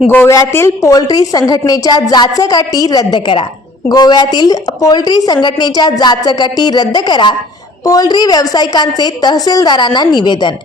गोव्यातील पोल्ट्री संघटनेच्या जाचकाटी रद्द करा. गोव्यातील पोल्ट्री संघटनेच्या जाचकाटी रद्द करा. पोल्ट्री व्यावसायिकांचे तहसीलदारांना निवेदन.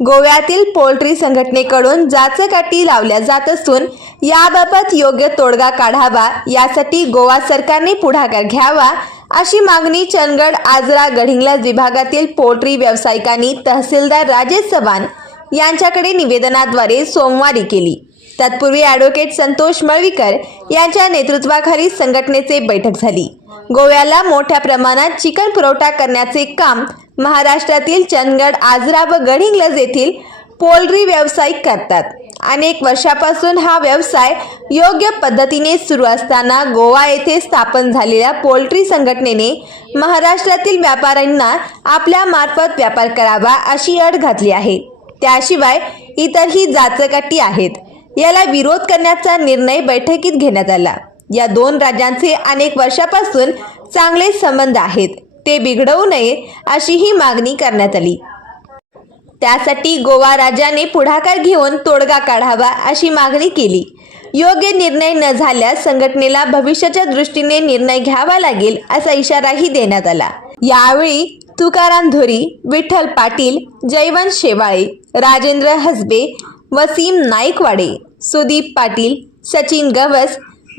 गोव्यातील पोल्ट्री संघटनेकडून जाचकाटी लावल्या जात असून याबाबत योग्य तोडगा काढावा यासाठी गोवा सरकारने पुढाकार घ्यावा अशी मागणी चंदगड आजरा गडिंग्लज विभागातील पोल्ट्री व्यावसायिकांनी तहसीलदार राजेश चव्हाण यांच्याकडे निवेदनाद्वारे सोमवारी केली. तत्पूर्वी ॲडव्होकेट संतोष मळवीकर यांच्या नेतृत्वाखाली संघटनेचे बैठक झाली. गोव्याला मोठ्या प्रमाणात चिकन पुरवठा करण्याचे काम महाराष्ट्रातील चंदगड आजरा व गडिंग्लज येथील पोल्ट्री व्यावसायिक करतात. अनेक वर्षापासून हा व्यवसाय योग्य पद्धतीने सुरू असताना गोवा येथे स्थापन झालेल्या पोल्ट्री संघटनेने महाराष्ट्रातील व्यापाऱ्यांना आपल्या मार्फत व्यापार करावा अशी अट घातली आहे. त्याशिवाय इतरही जाचकाटी आहेत. याला विरोध करण्याचा निर्णय बैठकीत घेण्यात आला. या दोन राज्यांचे अनेक वर्षापासून चांगले संबंध आहेत. ते बिघडवू नये अशी ही मागणी करण्यात आली. त्यासाठी गोवा राज्याने पुढाकार घेऊन तोडगा काढावा अशी मागणी केली. योग्य निर्णय न झाल्यास संघटनेला भविष्याच्या दृष्टीने निर्णय घ्यावा लागेल असा इशाराही देण्यात आला. यावेळी तुकाराम धोरी विठ्ठल पाटील जयवंत शेवाळे राजेंद्र हसबे वसीम नाईकवाडे सुदीप पाटील सचिन गवस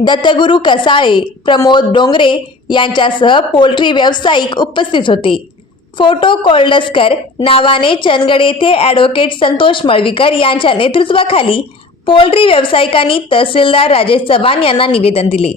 दत्तगुरू कसाळे प्रमोद डोंगरे यांच्यासह पोल्ट्री व्यावसायिक उपस्थित होते. फोटो कोल्डस्कर नावाने चंदगड येथे ॲडव्होकेट संतोष मळवीकर यांच्या नेतृत्वाखाली पोल्ट्री व्यावसायिकांनी तहसीलदार राजेश चव्हाण यांना निवेदन दिले.